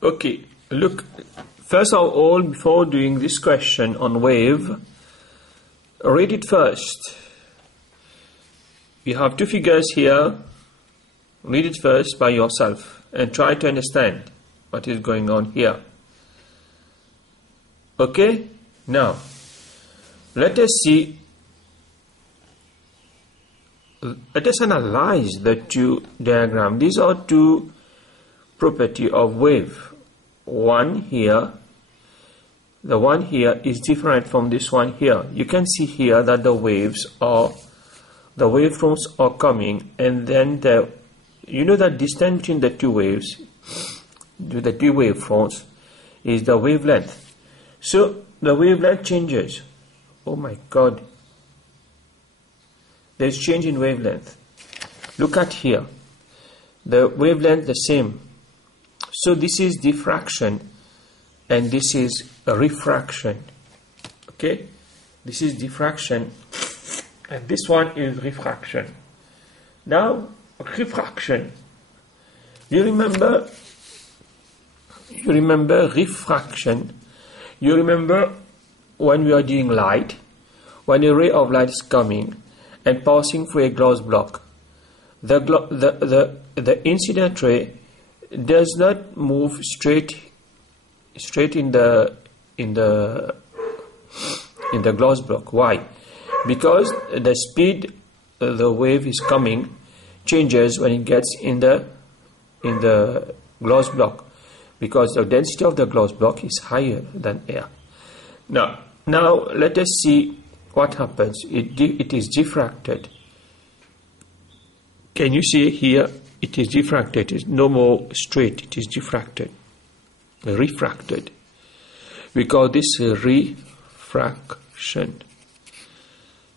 Okay, look, first of all, before doing this question on wave, read it first. You have two figures here. Read it first by yourself and try to understand what is going on here. Okay, now let us analyze the two diagrams. These are two properties of wave. One here, the one here is different from this one here. You can see here that the wavefronts are coming, and then you know that distance between the two waves, the two wavefronts, is the wavelength. So the wavelength changes. Oh my God, there's change in wavelength. Look at here, the wavelength the same. So this is diffraction and this is a refraction. Okay, this is diffraction and this one is refraction. Now refraction, you remember refraction. You remember when we are doing light, when a ray of light is coming and passing through a glass block, the incident ray does not move straight in the glass block. Why? Because the speed the wave is coming changes when it gets in the glass block, because the density of the glass block is higher than air. Now let us see what happens. It is diffracted. Can you see here? It is diffracted. It is no more straight. It is diffracted, refracted. We call this refraction.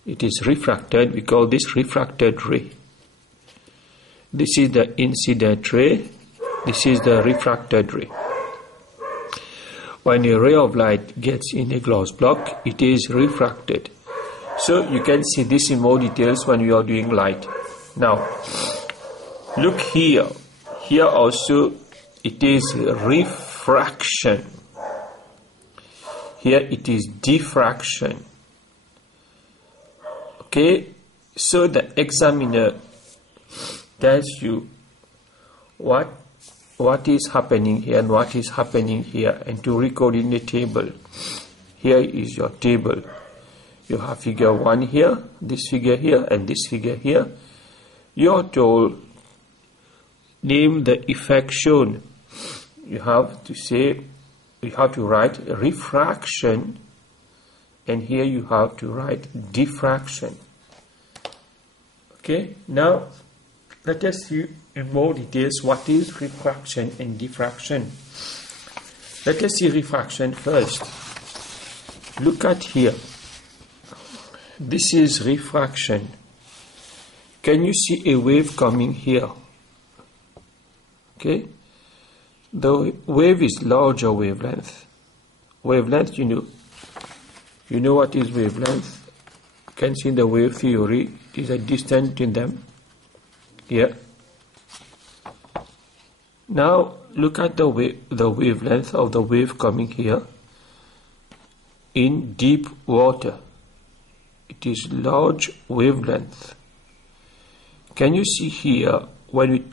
It is refracted. We call this refracted ray. This is the incident ray. This is the refracted ray. When a ray of light gets in a glass block, it is refracted. So you can see this in more details when you are doing light. Now, look here. Here also it is refraction. Here it is diffraction. Okay, so the examiner tells you what is happening here and what is happening here, and to record in the table. Here is your table. You have figure 1 here, this figure here, and this figure here. You are told, name the effect shown. You have to write refraction, and here you have to write diffraction. Okay, now let us see in more details what is refraction and diffraction. Let us see refraction first. Look at here. This is refraction. Can you see a wave coming here? Okay, the wave is larger wavelength. Wavelength, you know what is wavelength. You can see in the wave theory, it is a distance between them. Here. Now look at the wavelength of the wave coming here in deep water. It is large wavelength. Can you see here, when we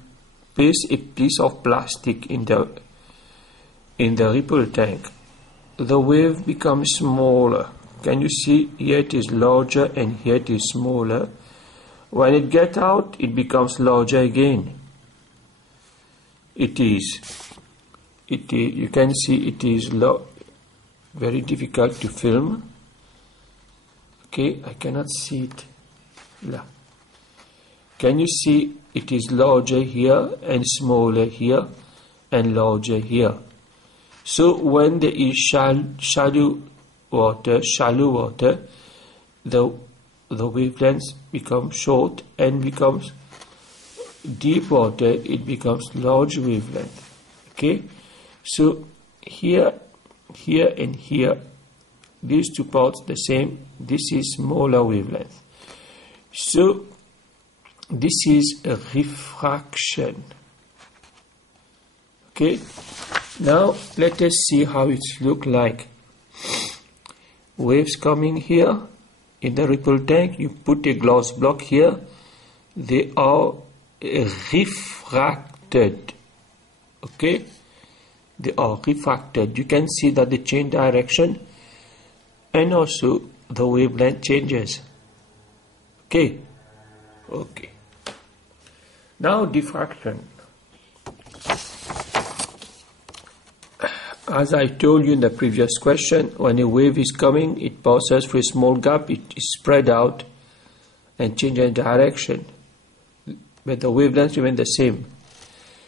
place a piece of plastic in the ripple tank, the wave becomes smaller. Can you see here it is larger and here it is smaller. When it gets out, it becomes larger again. You can see it is very difficult to film. Okay, I cannot see it. Can you see it is larger here and smaller here and larger here? So when there is shallow water, the wavelengths become short, and becomes deep water, it becomes large wavelength. Okay, so here and here, these two parts the same. This is smaller wavelength. So this is a refraction. Okay, Now let us see how it look like. Waves coming here in the ripple tank. You put a glass block here. They are refracted. Okay, they are refracted. You can see that they change direction, and also the wavelength changes. Okay. Now diffraction. As I told you in the previous question, when a wave is coming, it passes through a small gap, it is spread out and changes direction, but the wavelengths remain the same.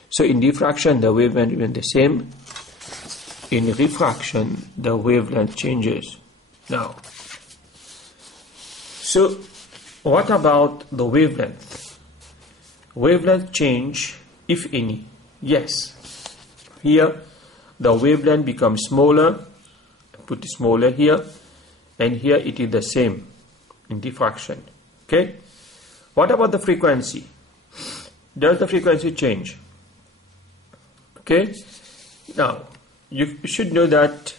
So in diffraction, the wavelength remains the same. In refraction, the wavelength changes. Now, so what about the wavelength? Wavelength change, if any. Yes. Here, the wavelength becomes smaller. Put it smaller here, and here it is the same in diffraction. Okay. What about the frequency? Does the frequency change? Okay. Now, you should know that.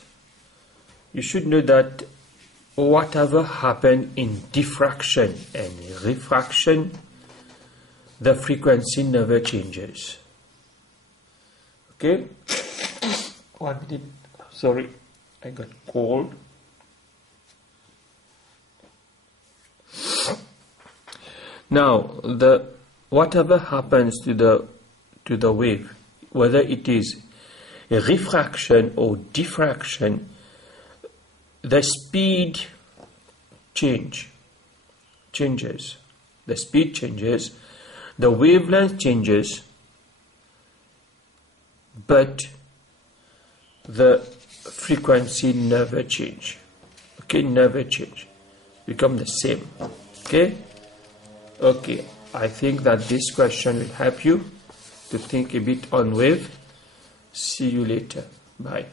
Whatever happens in diffraction and refraction, the frequency never changes. Okay. 1 minute. Sorry, I got cold. Now, whatever happens to the wave, whether it is a refraction or diffraction, the speed changes. The speed changes, the wavelength changes, but the frequency never change. Okay, never change. Become the same. Okay. I think that this question will help you to think a bit on wave. See you later. Bye.